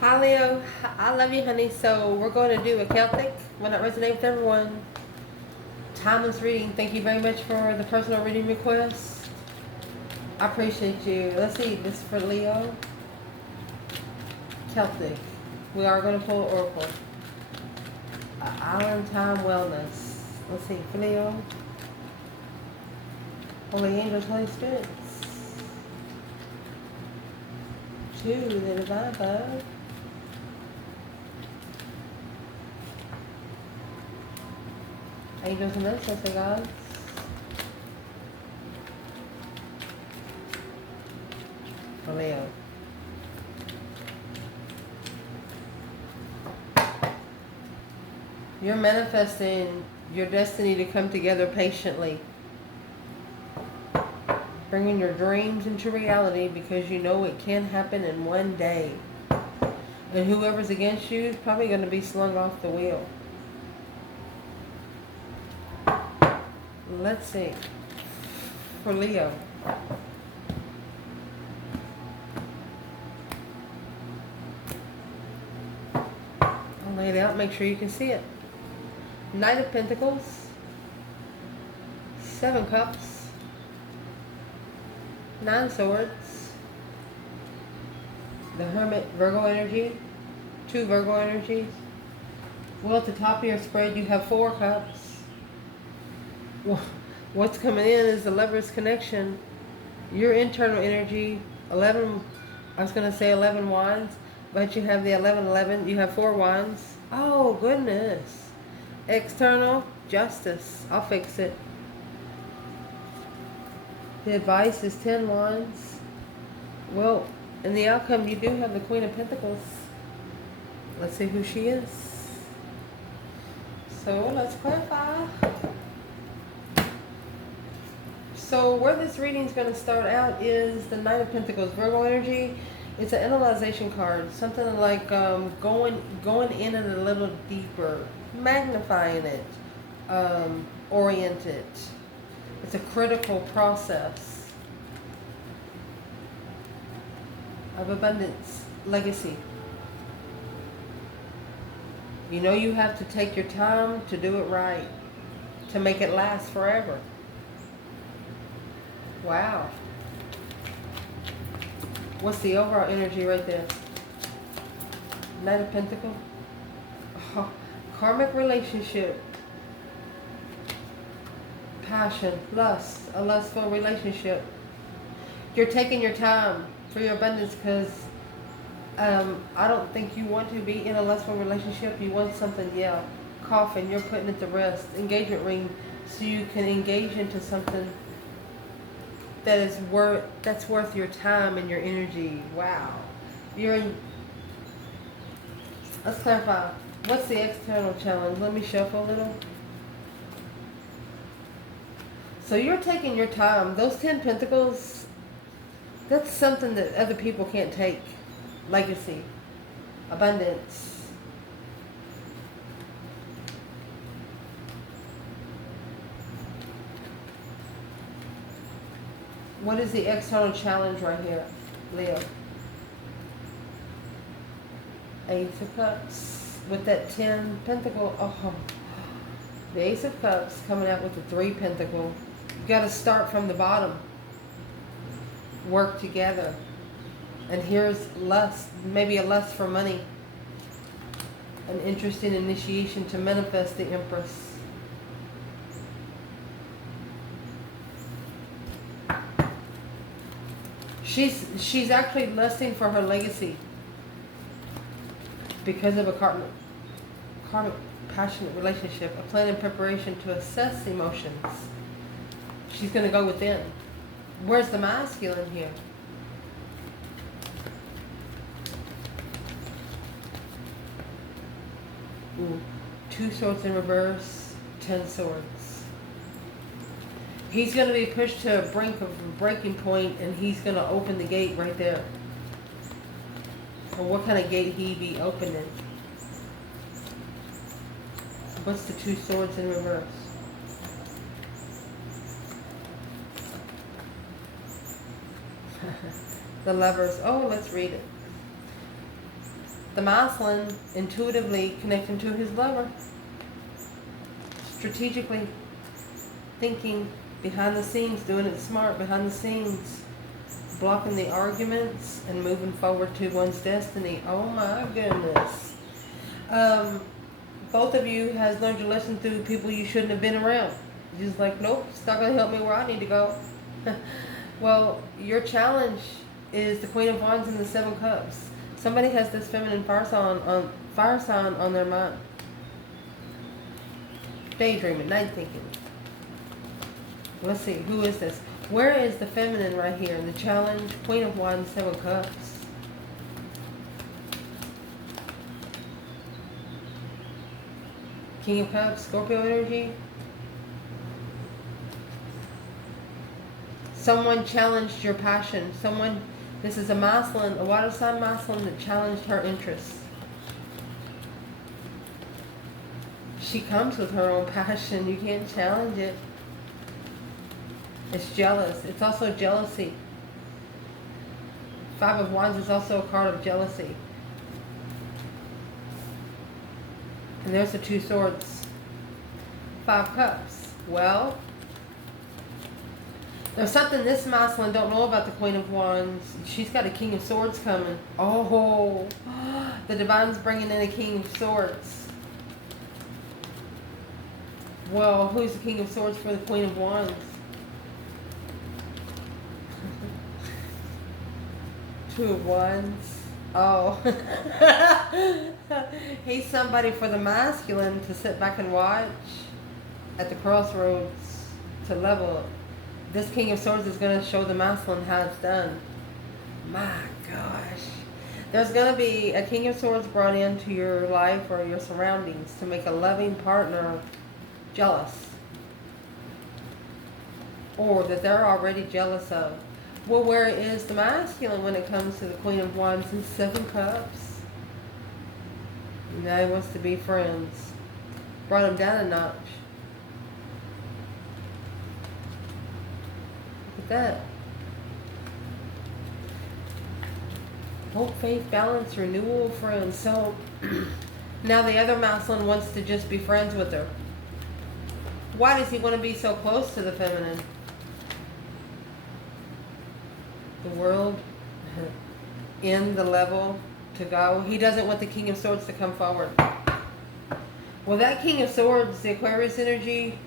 Hi Leo, I love you honey. So we're going to do a Celtic. Will that resonate with everyone? Timeless reading. Thank you very much for the personal reading request. I appreciate you. Let's see, this is for Leo. Celtic. We are going to pull Oracle. Island Time Wellness. Let's see, for Leo. Holy Angels, Holy Spirits. 2, the Divine Above. Angels and ancestors, guys. For Leo. You're manifesting your destiny to come together patiently. Bringing your dreams into reality because you know it can happen in one day. And whoever's against you is probably going to be slung off the wheel. Let's see. For Leo. I'll lay it out, make sure you can see it. Knight of Pentacles. 7 Cups. 9 Swords. The Hermit, Virgo energy. 2 Virgo energies. Well, at the top of your spread you have 4 Cups. What's coming in is the Lover's connection. Your internal energy, 11, I was going to say 11 wands, but you have the 11, you have 4 wands. Oh, goodness. External, justice. I'll fix it. The advice is 10 wands. Well, in the outcome, you do have the Queen of Pentacles. Let's see who she is. So, let's clarify. So where this reading is going to start out is the Knight of Pentacles, Virgo energy. It's an analyzation card, something like going in it a little deeper, magnifying it, orient it. It's a critical process of abundance, legacy. You know you have to take your time to do it right, to make it last forever. Wow. What's the overall energy right there? Knight of Pentacles. Oh, karmic relationship. Passion, lust, a lustful relationship. You're taking your time for your abundance because I don't think you want to be in a lustful relationship. You want something, yeah. Coffin, you're putting it to rest. Engagement ring, so you can engage into something that's worth your time and your energy. Wow. Let's clarify. What's the external challenge? Let me shuffle a little. So you're taking your time. Those 10 Pentacles, that's something that other people can't take. Legacy. Abundance. What is the external challenge right here, Leo? Ace of Cups with that 10 Pentacle. Oh, the Ace of Cups coming out with the 3 Pentacle. You got to start from the bottom. Work together. And here's lust, maybe a lust for money. An interest in initiation to manifest the Empress. She's actually lusting for her legacy because of a karmic passionate relationship, a plan and preparation to assess emotions. She's going to go within. Where's the masculine here? Ooh, 2 swords in reverse, 10 swords. He's going to be pushed to a brink of a breaking point, and he's going to open the gate right there. Or what kind of gate he be opening? What's the 2 swords in reverse? The Lovers. Oh, let's read it. The masculine intuitively connecting to his lover. Strategically thinking behind the scenes, doing it smart behind the scenes. Blocking the arguments and moving forward to one's destiny. Oh my goodness. Both of you has learned to listen through people you shouldn't have been around. You're just like, nope, it's not going to help me where I need to go. Well, your challenge is the Queen of Wands and the Seven Cups. Somebody has this feminine fire sign on their mind. Daydreaming, night thinking. Let's see, who is this? Where is the feminine right here? The challenge, Queen of Wands, Seven Cups. King of Cups, Scorpio energy. Someone challenged your passion. This is a masculine, a water sign masculine that challenged her interests. She comes with her own passion. You can't challenge it. It's jealous. It's also jealousy. Five of Wands is also a card of jealousy. And there's the Two Swords. Five Cups. Well, there's something this masculine don't know about the Queen of Wands. She's got a King of Swords coming. Oh, the Divine's bringing in a King of Swords. Well, who's the King of Swords for the Queen of Wands? Two of Wands. Oh. He's somebody for the masculine to sit back and watch at the crossroads to level. This King of Swords is going to show the masculine how it's done. My gosh. There's going to be a King of Swords brought into your life or your surroundings to make a loving partner jealous. Or that they're already jealous of. Well, where is the masculine when it comes to the Queen of Wands and Seven Cups? Now he wants to be friends. Brought him down a notch. Look at that. Hope, faith, balance, renewal, friends. So, now the other masculine wants to just be friends with her. Why does he want to be so close to the feminine? The world in the level to go. He doesn't want the King of Swords to come forward. Well, that King of Swords, the Aquarius energy,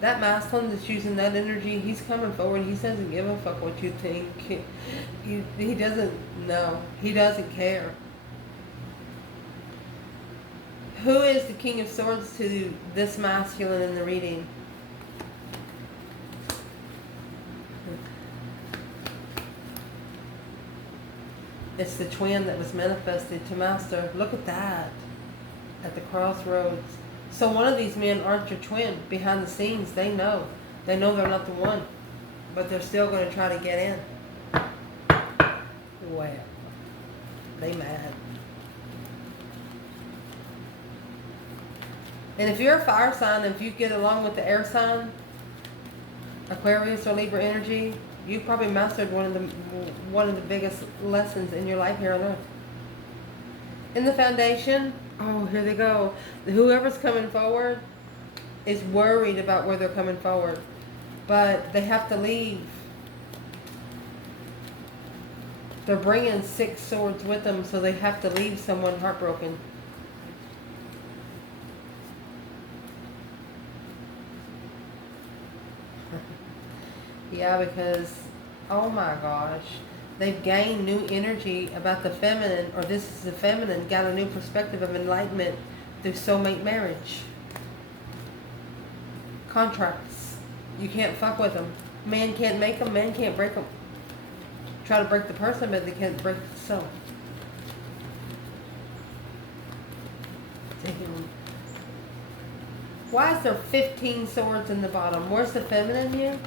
that masculine that's using that energy, he's coming forward. He doesn't give a fuck what you think. He doesn't know. He doesn't care. Who is the King of Swords to this masculine in the reading? It's the twin that was manifested to master. Look at that. At the crossroads. So one of these men aren't your twin. Behind the scenes, they know. They know they're not the one. But they're still going to try to get in. Well, they mad. And if you're a fire sign, if you get along with the air sign, Aquarius or Libra energy, you probably mastered one of the biggest lessons in your life here on Earth. In the foundation, oh, here they go. Whoever's coming forward is worried about where they're coming forward. But they have to leave. They're bringing 6 swords with them, so they have to leave someone heartbroken. Yeah, because, oh my gosh, they've gained new energy about the feminine, or this is the feminine, got a new perspective of enlightenment through soulmate marriage. Contracts. You can't fuck with them. Man can't make them, man can't break them. Try to break the person, but they can't break the soul. Damn. Why is there 15 swords in the bottom? Where's the feminine here?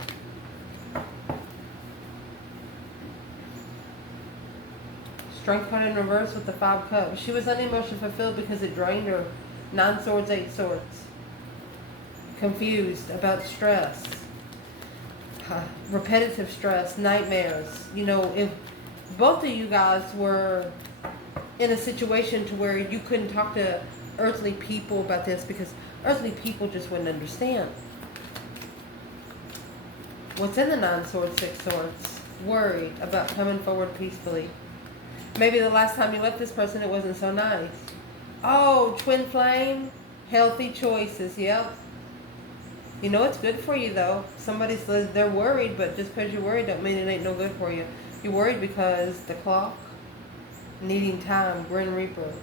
Strength card in reverse with the 5 cups. She was unemotionally fulfilled because it drained her. 9 swords, 8 swords. Confused about stress. Repetitive stress, nightmares. You know, if both of you guys were in a situation to where you couldn't talk to earthly people about this because earthly people just wouldn't understand. What's in the 9 swords, 6 swords? Worried about coming forward peacefully. Maybe the last time you left this person, it wasn't so nice. Oh, twin flame, healthy choices, yep. You know it's good for you though. Somebody says they're worried, but just because you're worried don't mean it ain't no good for you. You're worried because the clock, needing time, Grim Reaper,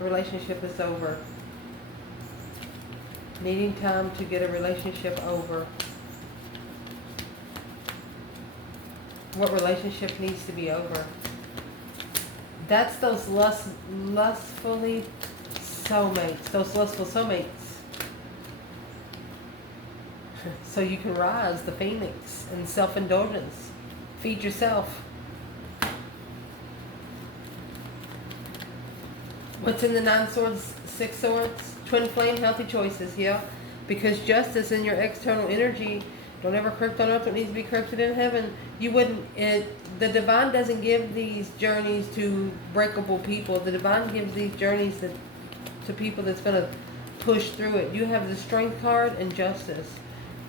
relationship is over. Needing time to get a relationship over. What relationship needs to be over? That's those lustfully soulmates, those lustful soulmates. So you can rise the phoenix in self-indulgence. Feed yourself. What's in the 9 swords, 6 swords? Twin flame, healthy choices, yeah. Because justice in your external energy, don't ever correct on earth what needs to be corrected in heaven. You wouldn't, the divine doesn't give these journeys to breakable people. The divine gives these journeys to people that's going to push through it. You have the strength card and justice.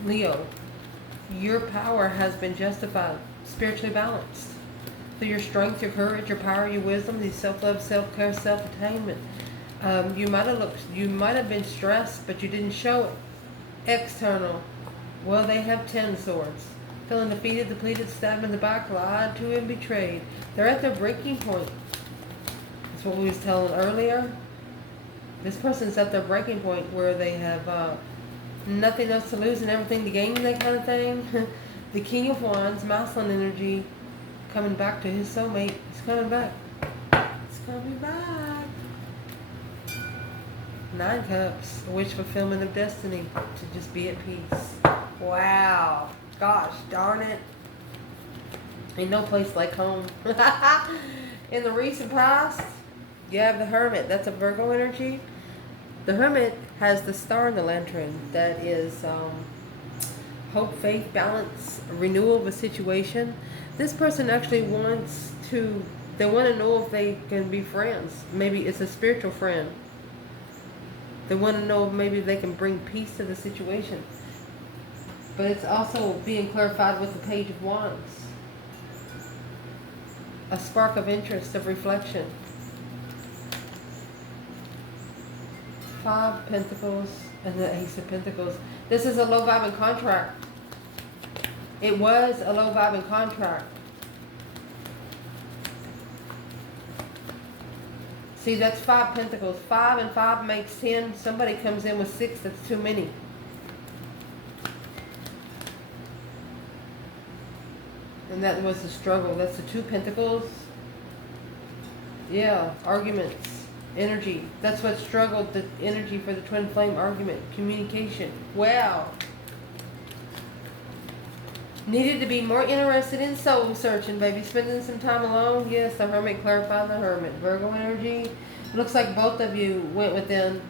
Leo, your power has been justified, spiritually balanced. Through your strength, your courage, your power, your wisdom, the self-love, self-care, self-attainment. You might have been stressed, but you didn't show it. External. Well, they have 10 swords. Feeling defeated, depleted, stabbed in the back, lied to and betrayed. They're at their breaking point. That's what we was telling earlier. This person's at their breaking point where they have nothing else to lose and everything to gain, that kind of thing. The King of Wands, masculine energy, coming back to his soulmate. He's coming back. He's coming back. 9 cups, a wish fulfillment of destiny, to just be at peace. Wow. Gosh darn it. Ain't no place like home. In the recent past, you have the Hermit. That's a Virgo energy. The Hermit has the star in the lantern. That is hope, faith, balance, renewal of a situation. This person actually wants to, they want to know if they can be friends. Maybe it's a spiritual friend. They want to know if maybe they can bring peace to the situation. But it's also being clarified with the Page of Wands. A spark of interest, of reflection. 5 Pentacles and the Ace of Pentacles. This is a low vibing contract. It was a low vibing contract. See, that's 5 Pentacles. 5 and 5 makes 10. Somebody comes in with 6, that's too many. And that was the struggle. That's the 2 Pentacles. Yeah, arguments, energy. That's what struggled, the energy for the twin flame argument. Communication. Wow. Needed to be more interested in soul searching, baby. Spending some time alone. Yes, the Hermit, clarifying the Hermit. Virgo energy. Looks like both of you went within.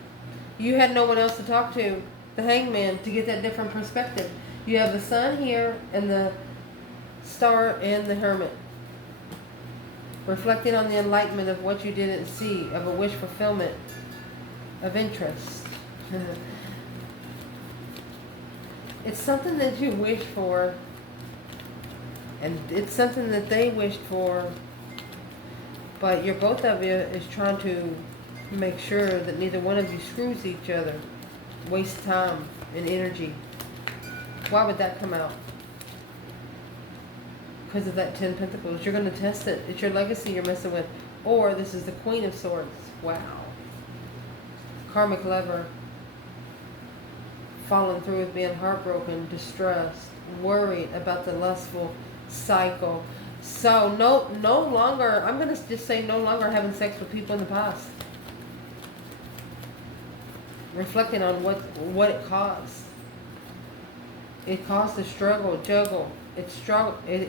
You had no one else to talk to. The Hangman, to get that different perspective. You have the Sun here and the Star and the Hermit. Reflecting on the enlightenment of what you didn't see, of a wish fulfillment, of interest. It's something that you wish for, and it's something that they wished for, but both of you is trying to make sure that neither one of you screws each other, waste time and energy. Why would that come out? Because of that 10 Pentacles. You're going to test it. It's your legacy you're messing with. Or this is the Queen of Swords. Wow. Karmic lover. Falling through with being heartbroken, distressed, worried about the lustful cycle. So no longer, I'm going to just say no longer having sex with people in the past. Reflecting on what it caused. It caused a struggle, juggle. It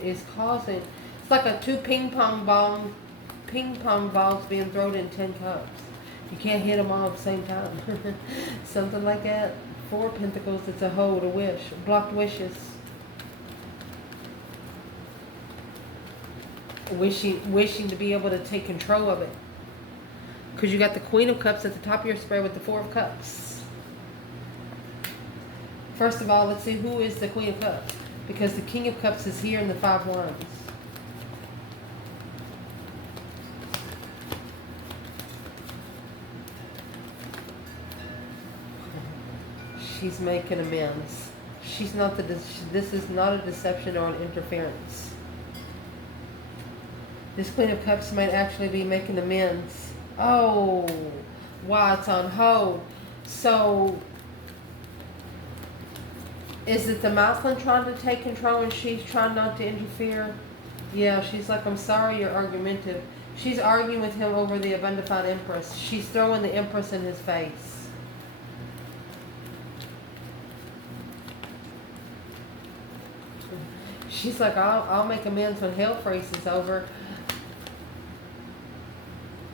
is causing, it's like a 2 ping pong balls being thrown in 10 cups. You can't hit them all at the same time. Something like that. 4 Pentacles, it's a hold, a wish, blocked wishes. Wishing to be able to take control of it. Because you got the Queen of Cups at the top of your spread with the Four of Cups. First of all, let's see who is the Queen of Cups. Because the King of Cups is here in the Five Wands. She's making amends. She's not this is not a deception or an interference. This Queen of Cups might actually be making amends. Oh, wow, it's on hold. So, is it the masculine trying to take control and she's trying not to interfere? Yeah, she's like, I'm sorry you're argumentative. She's arguing with him over the undefined Empress. She's throwing the Empress in his face. She's like, I'll make amends when hell freezes over.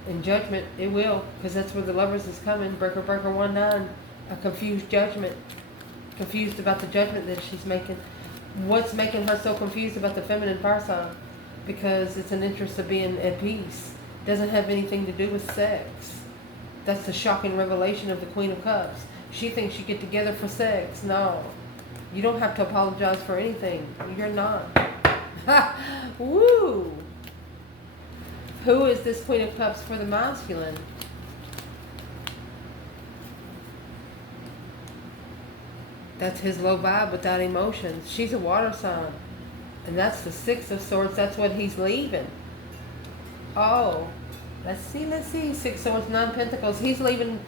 In judgment, it will, because that's where the Lovers is coming. Breaker, breaker, 1-9. A confused judgment. Confused about the judgment that she's making. What's making her so confused about the feminine fire sign? Because it's an interest of being at peace. Doesn't have anything to do with sex. That's the shocking revelation of the Queen of Cups. She thinks you get together for sex. No. You don't have to apologize for anything. You're not. Woo! Who is this Queen of Cups for the masculine? That's his low vibe without emotions. She's a water sign. And that's the Six of Swords. That's what he's leaving. Oh. Let's see. 6 Swords, 9 Pentacles. He's leaving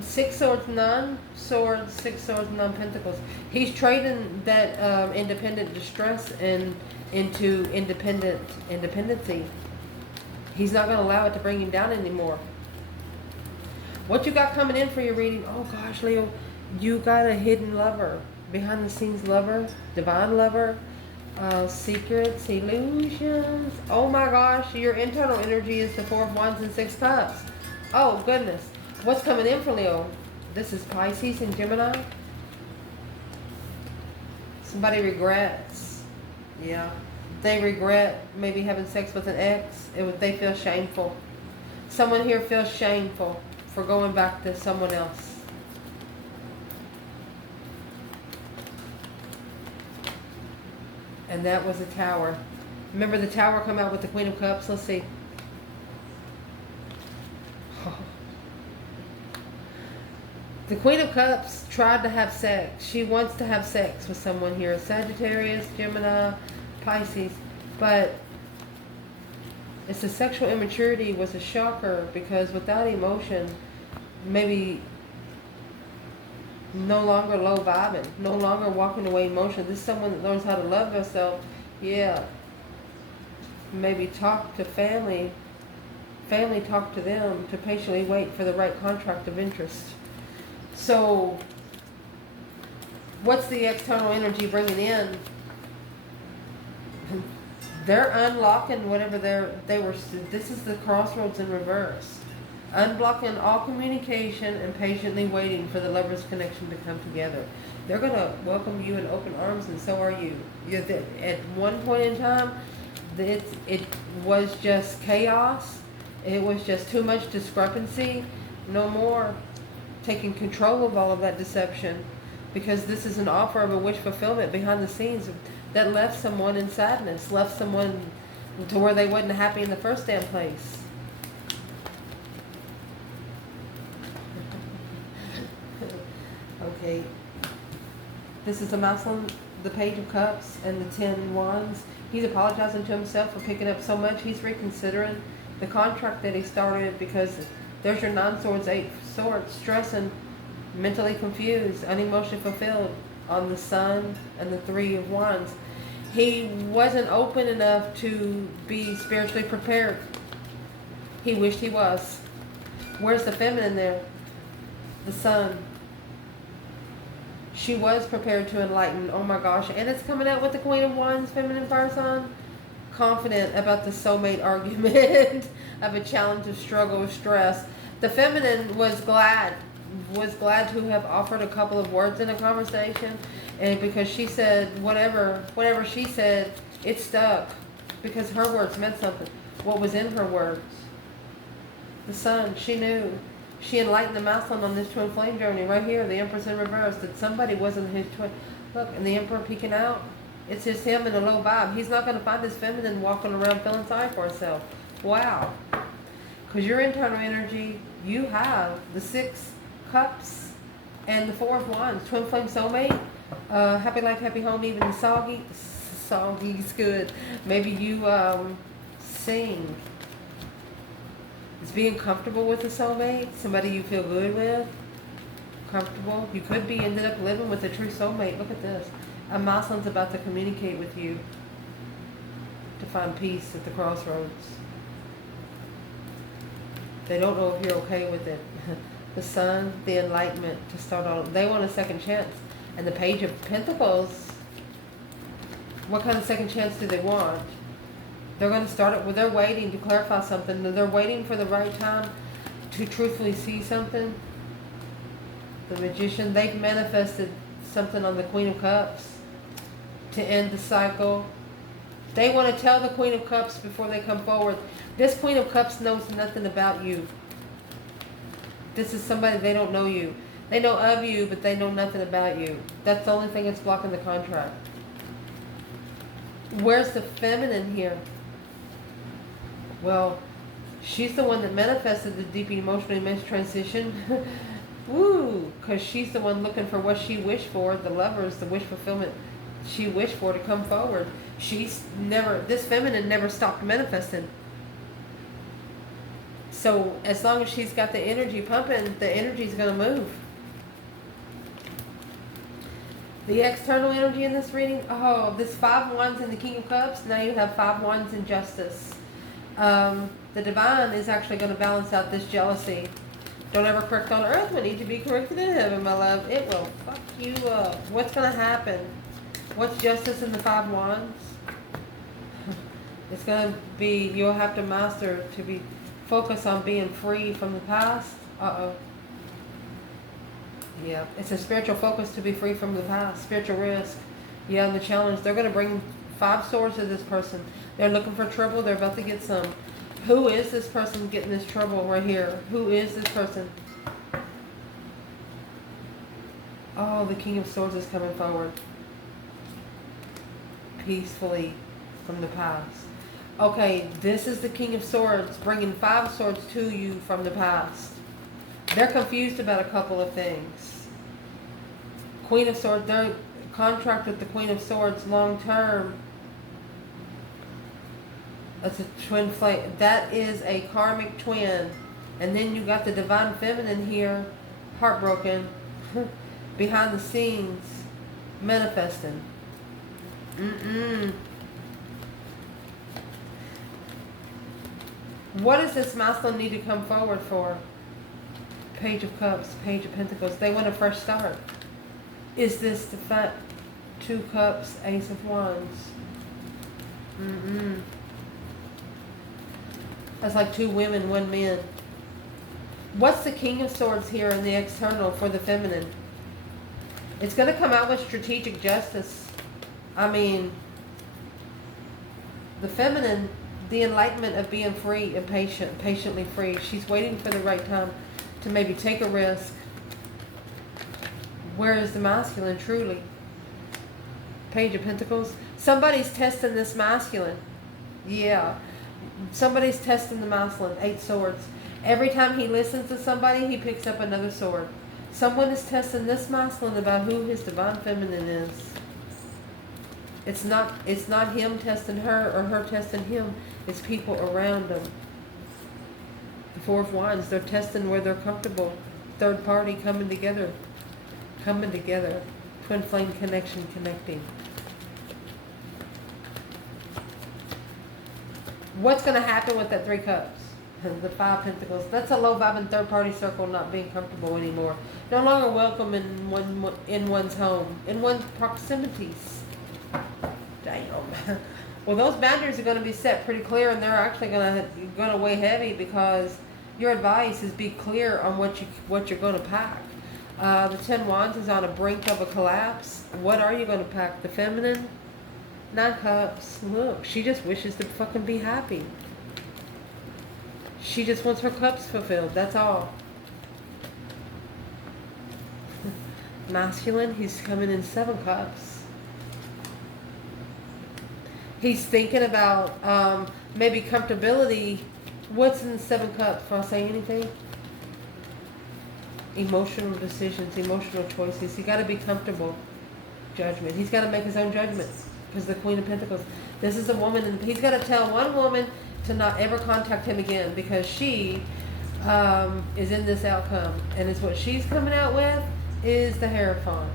6 Swords, 9 Swords, 6 Swords, 9 Pentacles. He's trading that independent distress into independency. He's not going to allow it to bring him down anymore. What you got coming in for your reading? Oh gosh, Leo, you got a hidden lover, behind the scenes lover, divine lover, secrets, illusions. Oh my gosh, your internal energy is the Four of Wands and 6 Cups. Oh goodness. What's coming in for Leo? This is Pisces and Gemini. Somebody regrets. Yeah. They regret maybe having sex with an ex. They feel shameful. Someone here feels shameful for going back to someone else. And that was a Tower. Remember the Tower come out with the Queen of Cups? Let's see. The Queen of Cups tried to have sex. She wants to have sex with someone here. Sagittarius, Gemini, Pisces. But it's the sexual immaturity was a shocker, because without emotion, maybe no longer low vibing, no longer walking away emotion. This is someone that learns how to love herself. Yeah. Maybe talk to family talk to them to patiently wait for the right contract of interest. So, what's the external energy bringing in? They're unlocking whatever they were. This is the Crossroads in reverse. Unblocking all communication and patiently waiting for the lovers' connection to come together. They're going to welcome you in open arms, and so are you. At one point in time, it was just chaos. It was just too much discrepancy. No more taking control of all of that deception, because this is an offer of a wish fulfillment behind the scenes that left someone in sadness, left someone to where they wasn't happy in the first damn place. Okay, this is the masculine, the Page of Cups and the 10 Wands. He's apologizing to himself for picking up so much. He's reconsidering the contract that he started, because there's your 9 Swords, 8 Swords, stressing, mentally confused, unemotionally fulfilled on the Sun and the 3 of Wands. He wasn't open enough to be spiritually prepared. He wished he was. Where's the feminine there? The Sun. She was prepared to enlighten. Oh my gosh. And it's coming out with the Queen of Wands, feminine fire sign. Confident about the soulmate argument of a challenge of struggle or stress. The feminine was glad to have offered a couple of words in a conversation, and because she said whatever she said, it stuck, because her words meant something. What was in her words? The Sun, she knew. She enlightened the masculine on this twin flame journey. Right here, the Empress in reverse, that somebody wasn't his twin. Look, and the Emperor peeking out. It's just him in a low vibe. He's not going to find his feminine walking around feeling sorry for herself. Wow. Because your internal energy, you have the 6 cups and the 4 of wands. Twin flame soulmate. Happy life, happy home, even the soggy's good. Maybe you sing. It's being comfortable with a soulmate, somebody you feel good with, comfortable. You could be ended up living with a true soulmate. Look at this. A masculine's about to communicate with you to find peace at the crossroads. They don't know if you're okay with it. The Sun, the enlightenment to start on. They want a second chance. And the Page of Pentacles, what kind of second chance do they want? They're going to start it with, they're waiting to clarify something. They're waiting for the right time to truthfully see something. The Magician, they've manifested something on the Queen of Cups to end the cycle. They want to tell the Queen of Cups before they come forward. This Queen of Cups knows nothing about you. This is somebody, they don't know you. They know of you, but they know nothing about you. That's the only thing that's blocking the contract. Where's the feminine here? Well, she's the one that manifested the deep emotional immense transition. Woo! Because she's the one looking for what she wished for, the lovers, the wish fulfillment she wished for to come forward. This feminine never stopped manifesting. So as long as she's got the energy pumping, the energy's going to move. The external energy in this reading, this 5 wands in the King of Cups, now you have 5 wands in Justice. The Divine is actually going to balance out this jealousy. Don't ever correct on earth. We need to be corrected in heaven, my love. It will fuck you up. What's going to happen? What's Justice in the 5 wands? It's going to be, you'll have to master to be focused on being free from the past. Yeah, it's a spiritual focus to be free from the past. Spiritual risk. Yeah, and the challenge. They're going to bring 5 swords to this person. They're looking for trouble. They're about to get some. Who is this person getting this trouble right here? Who is this person? Oh, the King of Swords is coming forward. Peacefully from the past. Okay, this is the King of Swords bringing 5 swords to you from the past. They're confused about a couple of things. Queen of Swords, their contract with the Queen of Swords long term. That's a twin flame. That is a karmic twin. And then you got the Divine Feminine here, heartbroken, behind the scenes, manifesting. What does this masculine need to come forward for? Page of Cups, Page of Pentacles. They want a fresh start. Is this the fact? 2 Cups, Ace of Wands. That's like 2 women, 1 man. What's the King of Swords here in the external for the feminine? It's going to come out with strategic justice. I mean, the feminine, the enlightenment of being free and patiently free. She's waiting for the right time to maybe take a risk. Where is the masculine truly? Page of Pentacles. Somebody's testing this masculine. Yeah. Somebody's testing the masculine. 8 swords. Every time he listens to somebody, he picks up another sword. Someone is testing this masculine about who his divine feminine is. It's not him testing her or her testing him. It's people around them. The 4 of Wands, they're testing where they're comfortable. Third party coming together. Coming together. Twin flame connection connecting. What's going to happen with that 3 cups? The 5 pentacles. That's a low vibe and third party circle not being comfortable anymore. No longer welcome in one's home. In one's proximities. Damn. Well, those boundaries are going to be set pretty clear, and they're actually going to weigh heavy, because your advice is be clear on what you're going to pack. The 10 Wands is on a brink of a collapse. What are you going to pack? The feminine? 9 cups. Look, she just wishes to fucking be happy. She just wants her cups fulfilled. That's all. Masculine, he's coming in 7 cups. He's thinking about maybe comfortability. What's in the 7 cups? Before I say anything? Emotional decisions, emotional choices. He got to be comfortable. Judgment. He's got to make his own judgments. Because the Queen of Pentacles. This is a woman, and he's got to tell one woman to not ever contact him again because she is in this outcome. And it's what she's coming out with is the Hierophant.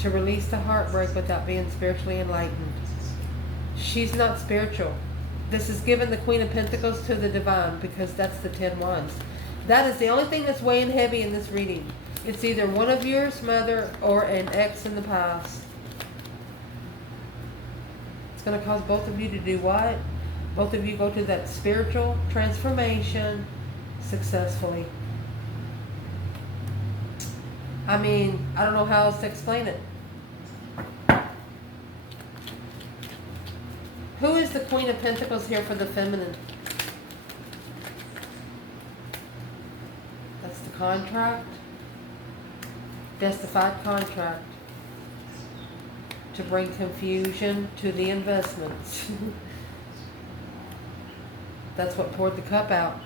To release the heartbreak without being spiritually enlightened. She's not spiritual. This is giving the Queen of Pentacles to the divine because that's the 10 Wands. That is the only thing that's weighing heavy in this reading. It's either one of yours, mother, or an ex in the past. It's going to cause both of you to do what? Both of you go to that spiritual transformation successfully. I mean, I don't know how else to explain it. Who is the Queen of Pentacles here for the feminine? That's the contract. Justified contract. To bring confusion to the investments. That's what poured the cup out.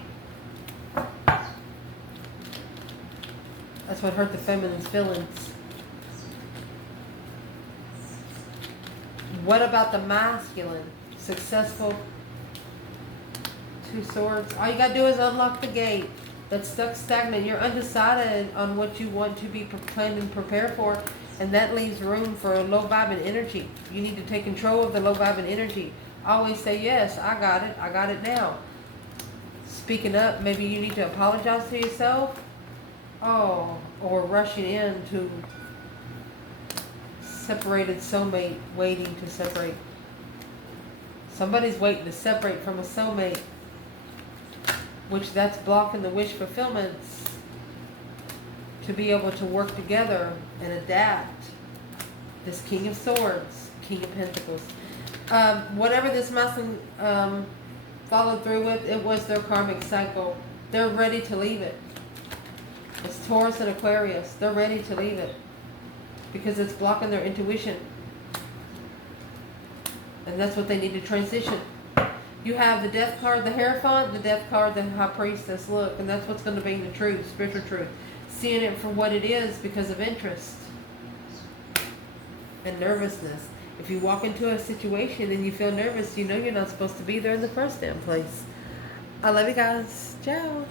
That's what hurt the feminine's feelings. What about the masculine? Successful. 2 swords. All you got to do is unlock the gate. That's stuck stagnant. You're undecided on what you want to be planned and prepare for. And that leaves room for a low vibing energy. You need to take control of the low vibing energy. Always say, yes, I got it. I got it now. Speaking up, maybe you need to apologize to yourself. Oh, or rushing in to separated soulmate waiting to separate. Somebody's waiting to separate from a soulmate, which that's blocking the wish fulfillments to be able to work together and adapt. This King of Swords, King of Pentacles. Whatever this masculine followed through with, it was their karmic cycle. They're ready to leave it. It's Taurus and Aquarius. They're ready to leave it because it's blocking their intuition. And that's what they need to transition. You have the Death card, the Hierophant, the Death card, the High Priestess. Look, and that's what's going to bring the truth, spiritual truth. Seeing it for what it is because of interest and nervousness. If you walk into a situation and you feel nervous, you know you're not supposed to be there in the first damn place. I love you guys. Ciao.